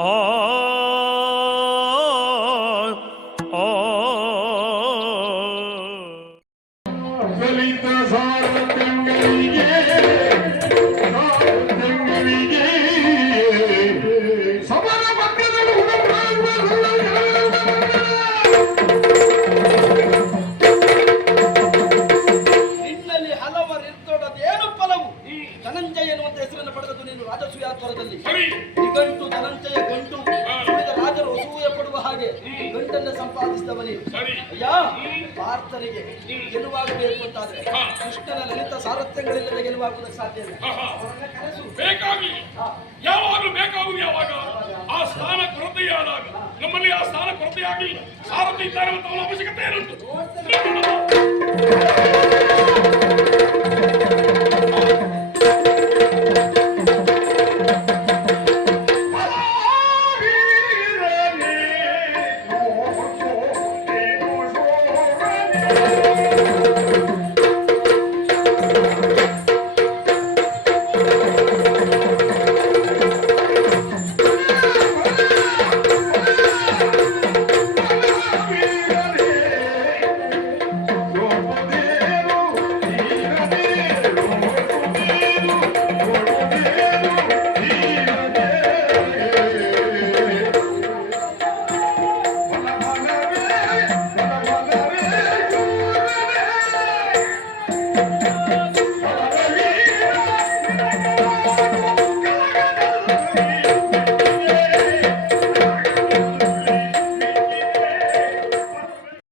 ಆ ಗಂಟು ಧನಂಜಯ ಗಂಟು ರಾಜರು ಅಸೂಯ ಪಡುವ ಹಾಗೆ ಗಂಟನ್ನು ಸಂಪಾದಿಸಿದವನೇ ಅಯ್ಯ. ಪಾರ್ಥನಿಗೆ ಗೆಲುವಾಗಬೇಕು ಅಂತಾದ್ರೆ ಕೃಷ್ಣನ ಲಲಿತ ಸಾರಥ್ಯಗಳಿಲ್ಲದೆ ಗೆಲುವಾಗುವುದಕ್ಕೆ ಸಾಧ್ಯ ಇಲ್ಲ. ಯಾವಾಗಲೂ ಬೇಕಾಗುವುದು ಯಾವಾಗ ಆ ಸ್ಥಾನ ಕೊರತೆಯಾದಾಗ ನಮ್ಮಲ್ಲಿ ಆ ಸ್ಥಾನ ಕೊರತೆಯಾಗಲಿಲ್ಲ. ಸಾರಥಿ ಇದ್ದಾರೆ ಅಂತ ಅವನ ಅವಶ್ಯಕತೆ ಏನುಂಟು?